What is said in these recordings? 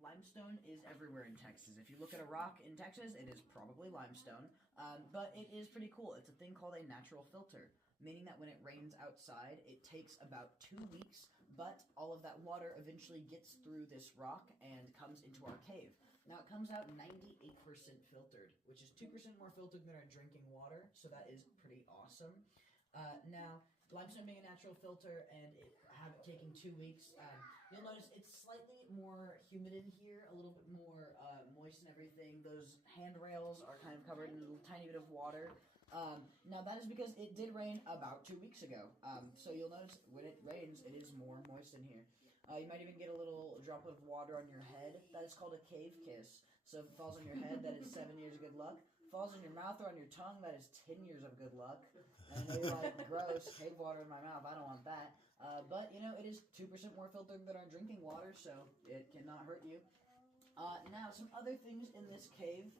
Limestone is everywhere in Texas. If you look at a rock in Texas, it is probably limestone, but it is pretty cool. It's a thing called a natural filter, meaning that when it rains outside, it takes about 2 weeks, but all of that water eventually gets through this rock and comes into our cave. Now, it comes out 98% filtered, which is 2% more filtered than our drinking water, so that is pretty awesome. Now, limestone being a natural filter and it taking 2 weeks, you'll notice it's slightly more humid in here, a little bit more moist and everything. Those handrails are kind of covered in a little tiny bit of water. Now, that is because it did rain about 2 weeks ago. So you'll notice when it rains, it is more moist in here. You might even get a little drop of water on your head. That is called a cave kiss. So if it falls on your head, that is 7 years of good luck. Falls in your mouth or on your tongue, that is 10 years of good luck. And you're like, gross, cave water in my mouth, I don't want that. But, you know, it is 2% more filtered than our drinking water, so it cannot hurt you. Now, some other things in this cave.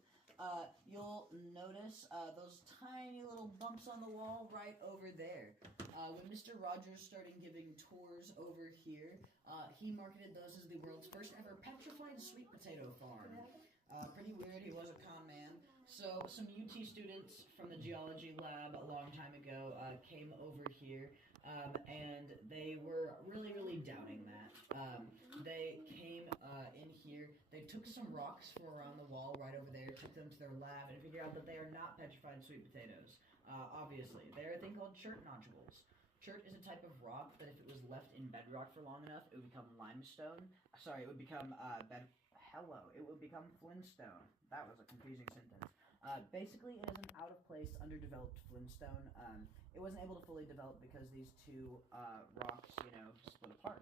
You'll notice those tiny little bumps on the wall right over there. When Mr. Rogers started giving tours over here, he marketed those as the world's first ever petrified sweet potato farm. Pretty weird, he was a con man. So some UT students from the geology lab a long time ago came over here, and they were really doubting that. They came in here, they took some rocks from around the wall right over there, took them to their lab, and figured out that they are not petrified sweet potatoes. Obviously, they're a thing called chert nodules. Chert is a type of rock that if it was left in bedrock for long enough, it would become limestone. Sorry, it would become it would become flintstone. That was a confusing sentence. Basically, it is an out-of-place, underdeveloped flintstone. It wasn't able to fully develop because these two rocks, you know, split apart.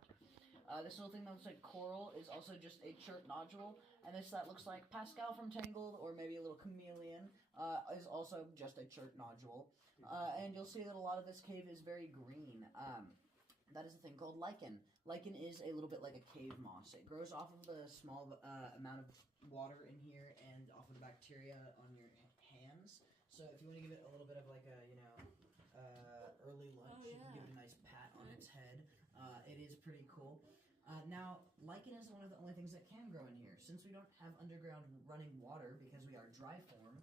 This little thing that looks like coral is also just a chert nodule, and this that looks like Pascal from Tangled, or maybe a little chameleon, is also just a chert nodule. And you'll see that a lot of this cave is very green. That is a thing called lichen. Lichen is a little bit like a cave moss. It grows off of the small amount of water in here and off of the bacteria on your hands. So if you want to give it a little bit of like a, you know, early lunch, you can give it a nice pat on its head. It is pretty cool. Now, lichen is one of the only things that can grow in here. Since we don't have underground running water because we are dry form,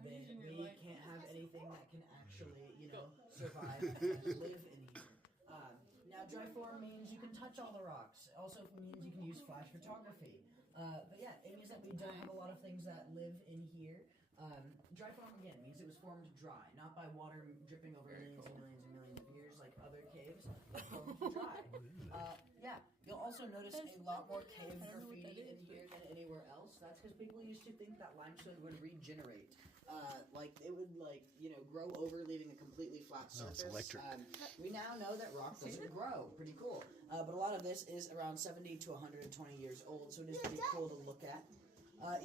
then we can't have anything that can actually, you know, survive and live in here. Now, dry form means you can touch all the rocks. It also means you can use flash photography. But yeah, it means that we don't have a lot of things that live in here. Dry form, again, means it was formed dry, not by water dripping over millions and millions and millions of years like other caves, but formed dry. Yeah, you'll also notice a lot more cave graffiti in here than anywhere else. That's because people used to think that limestone would regenerate. Like, it would, like, you know, grow over, leaving a completely flat surface. Oh, it's electric. We now know that rock doesn't grow. Pretty cool. But a lot of this is around 70 to 120 years old, so it is pretty cool to look at.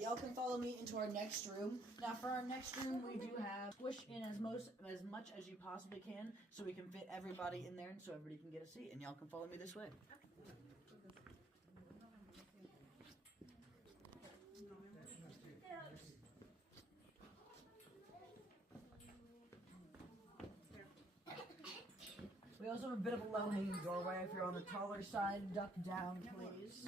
Y'all can follow me into our next room. Now, for our next room, we do have push in as much as you possibly can, so we can fit everybody in there, and so everybody can get a seat. And y'all can follow me this way. We also have a bit of a low-hanging doorway. If you're on the taller side, duck down, please.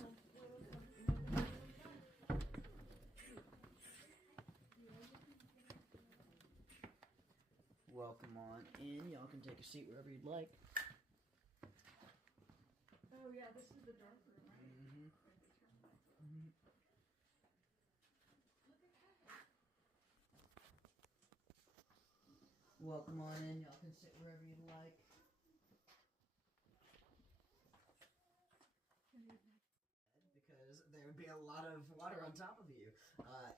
Welcome on in. Y'all can take a seat wherever you'd like. Oh yeah, this is the dark room, right? Mm-hmm. Mm-hmm. Welcome on in. Y'all can sit wherever you'd like. Because there would be a lot of water on top of you,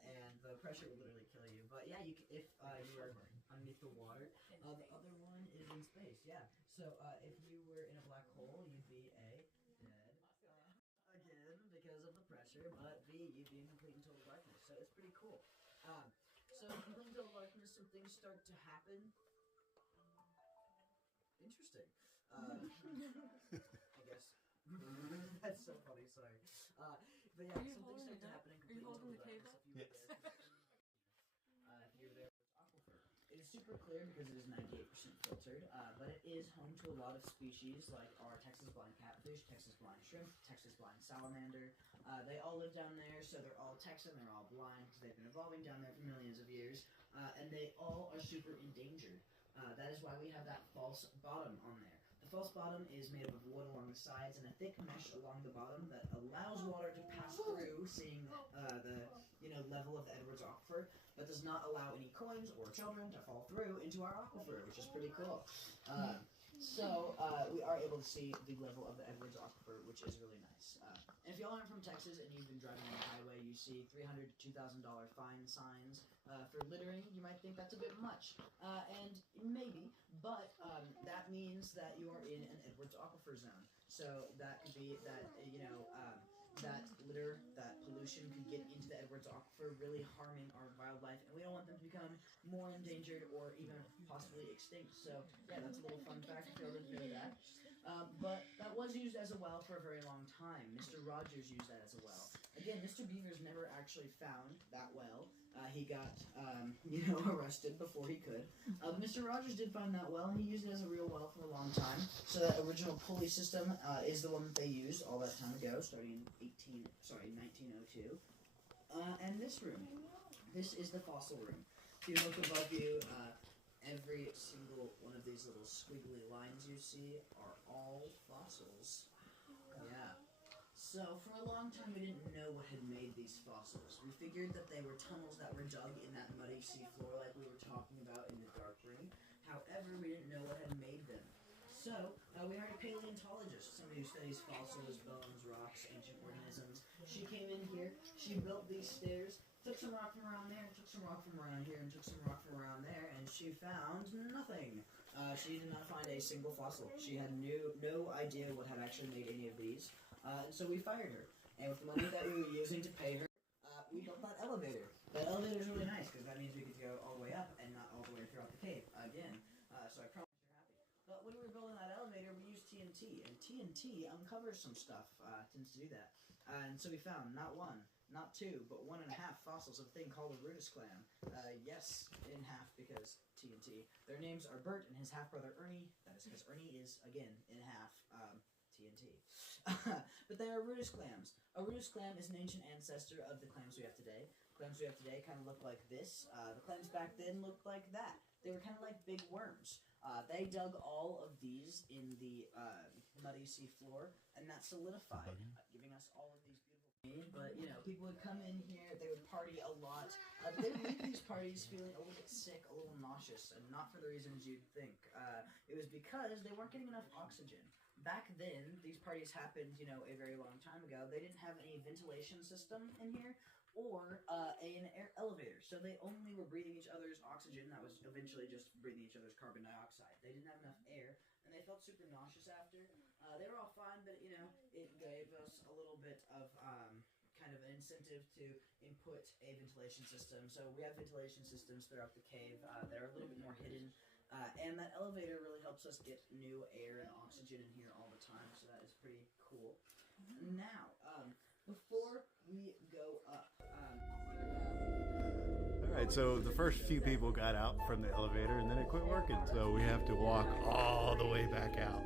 and the pressure would literally kill you. But yeah, if you were underneath the water, the other one is in space. Yeah. So if you were in a black hole, you'd be A, dead again because of the pressure, but B, you'd be in complete and total darkness. So it's pretty cool. So in complete and total darkness, some things start to happen. Interesting. I guess. That's so funny, sorry. But yeah, something started to happen in complete and total darkness. If you were there, if you were there, it is it's super clear because it is 98% filtered, but it is home to a lot of species like our Texas blind catfish, Texas blind shrimp, Texas blind salamander. They all live down there, so they're all Texan, they're all blind because they've been evolving down there for millions of years, and they all are super endangered. That is why we have that false bottom on there. The false bottom is made up of wood along the sides and a thick mesh along the bottom that allows water to pass through, seeing the level of the Edwards Aquifer, but does not allow any coins or children to fall through into our aquifer, which is pretty cool. So we are able to see the level of the Edwards Aquifer, which is really nice. And if y'all aren't from Texas and you've been driving on the highway, you see $300 to $2,000 fine signs for littering. You might think that's a bit much, and maybe, but that means that you are in an Edwards Aquifer zone. So that could be that, that litter, that pollution could get into the Edwards Aquifer, really harming our wildlife, and we don't want them to become more endangered or even possibly extinct. So yeah, that's a little fun fact if you didn't know that. But that was used as a well for a very long time. Mr. Rogers used that as a well. Again, Mr. Beavers never actually found that well. He got, arrested before he could. Mr. Rogers did find that well, and he used it as a real well for a long time. So that original pulley system is the one that they used all that time ago, starting in 1902. And this room. This is the fossil room. If you look above you, every single one of these little squiggly lines you see are all fossils. Yeah. So for a long time we didn't know what had made these fossils. We figured that they were tunnels that were dug in that muddy sea floor like we were talking about in the dark room. However, we didn't know what had made them. So we hired a paleontologist, somebody who studies fossils, bones, rocks, ancient organisms. She came in here, she built these stairs, took some rock from around there, took some rock from around here, and took some rock from around there, and she found nothing. She did not find a single fossil. She had no idea what had actually made any of these. And so we fired her. And with the money that we were using to pay her, we built that elevator. That elevator is really nice because that means we could go all the way up and not all the way throughout the cave again. So I promise you're happy. But when we were building that elevator, we used TNT. And TNT uncovers some stuff, tends to do that. And so we found not one, not two, but 1.5 fossils of a thing called a rudis clam. Yes, in half because TNT. Their names are Bert and his half-brother Ernie. That is because Ernie is, again, in half TNT. But they are rudis clams. A rudis clam is an ancient ancestor of the clams we have today. Clams we have today kind of look like this. The clams back then looked like that. They were kind of like big worms. They dug all of these in the muddy sea floor, and that solidified, giving us all of these beautiful. But people would come in here. They would party a lot. They would leave these parties feeling a little bit sick, a little nauseous, and not for the reasons you'd think. It was because they weren't getting enough oxygen. Back then, these parties happened, a very long time ago. They didn't have any ventilation system in here or an air elevator. So they only were breathing each other's oxygen. That was eventually just breathing each other's carbon dioxide. They didn't have enough air, and they felt super nauseous after. They were all fine, but, it gave us a little bit of kind of an incentive to input a ventilation system. So we have ventilation systems throughout the cave that are a little bit more hidden. And that elevator really helps us get new air and oxygen in here all the time, so that is pretty cool. Now, before we go up... Alright, so the first few people got out from the elevator and then it quit working, so we have to walk all the way back out.